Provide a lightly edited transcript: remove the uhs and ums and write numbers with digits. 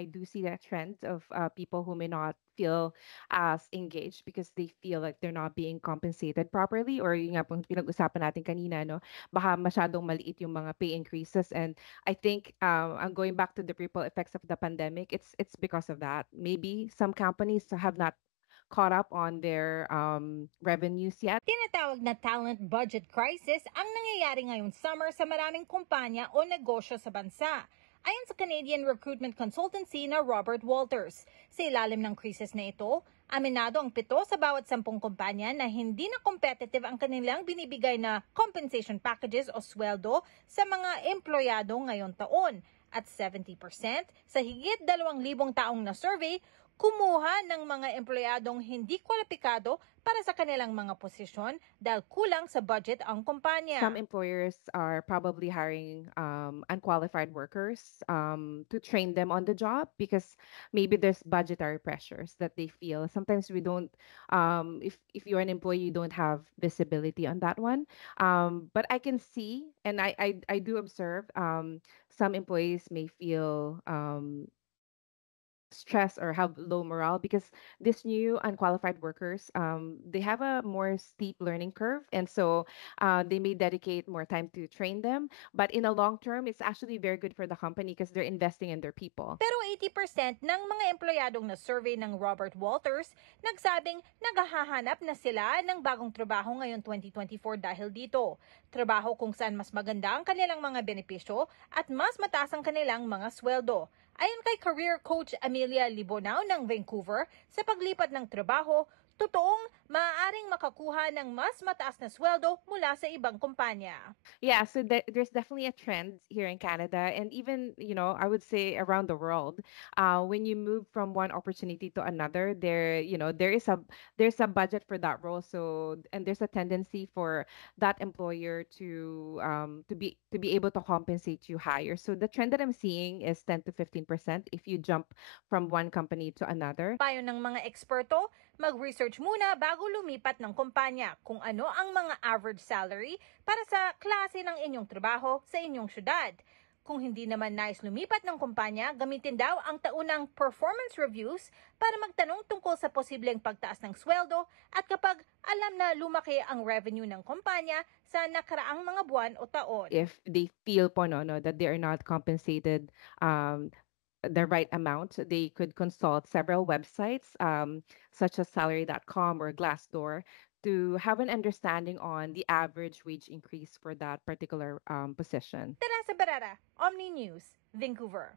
I do see that trend of people who may not feel as engaged because they feel like they're not being compensated properly, or yung nga pong pinag-usapan natin kanina, no? Baka masyadong maliit yung mga pay increases. And I think I'm going back to the ripple effects of the pandemic. It's because of that. Maybe some companies have not caught up on their revenues yet. Tinatawag na talent budget crisis ang nangyayari ngayong summer sa maraming kumpanya o negosyo sa bansa. Ayon sa Canadian recruitment consultancy na Robert Walters, sa ilalim ng krisis na ito, aminado ang 7 sa bawat 10 kumpanya na hindi na competitive ang kanilang binibigay na compensation packages o sweldo sa mga empleyado ngayong taon. At 70% sa higit 2,000 taong na survey, kumuha ng mga empleyadong hindi kwalipikado para sa kanilang mga posisyon dahil kulang sa budget ang kumpanya. Some employers are probably hiring unqualified workers to train them on the job because maybe there's budgetary pressures that they feel. Sometimes we don't, if you're an employee, you don't have visibility on that one. But I can see, and I do observe, some employees may feel stress or have low morale because these new unqualified workers, they have a more steep learning curve, and so they may dedicate more time to train them, but in the long term it's actually very good for the company because they're investing in their people. Pero 80% ng mga empleyadong na survey ng Robert Walters nagsabing naghahanap na sila ng bagong trabaho ngayong 2024 dahil dito. Trabaho kung saan mas maganda ang kanilang mga benepisyo at mas mataas ang kanilang mga sweldo. Ayon kay career coach Amelia Libonao ng Vancouver, sa paglipat ng trabaho, totoong maaaring makakuha ng mas mataas na sweldo mula sa ibang kumpanya. Yeah, so there's definitely a trend here in Canada, and even, I would say around the world. When you move from one opportunity to another, there's a budget for that role. So, and there's a tendency for that employer to be able to compensate you higher. So the trend that I'm seeing is 10 to 15% if you jump from one company to another. Payo ng mga eksperto, mag-research muna bago lumipat ng kumpanya kung ano ang mga average salary para sa klase ng inyong trabaho sa inyong syudad. Kung hindi naman nais lumipat ng kumpanya, gamitin daw ang taunang performance reviews para magtanong tungkol sa posibleng pagtaas ng sweldo at kapag alam na lumaki ang revenue ng kumpanya sa nakaraang mga buwan o taon. If they feel po no, that they are not compensated the right amount, they could consult several websites, such as salary.com or Glassdoor, to have an understanding on the average wage increase for that particular position. Teresa Barrera, Omni News, Vancouver.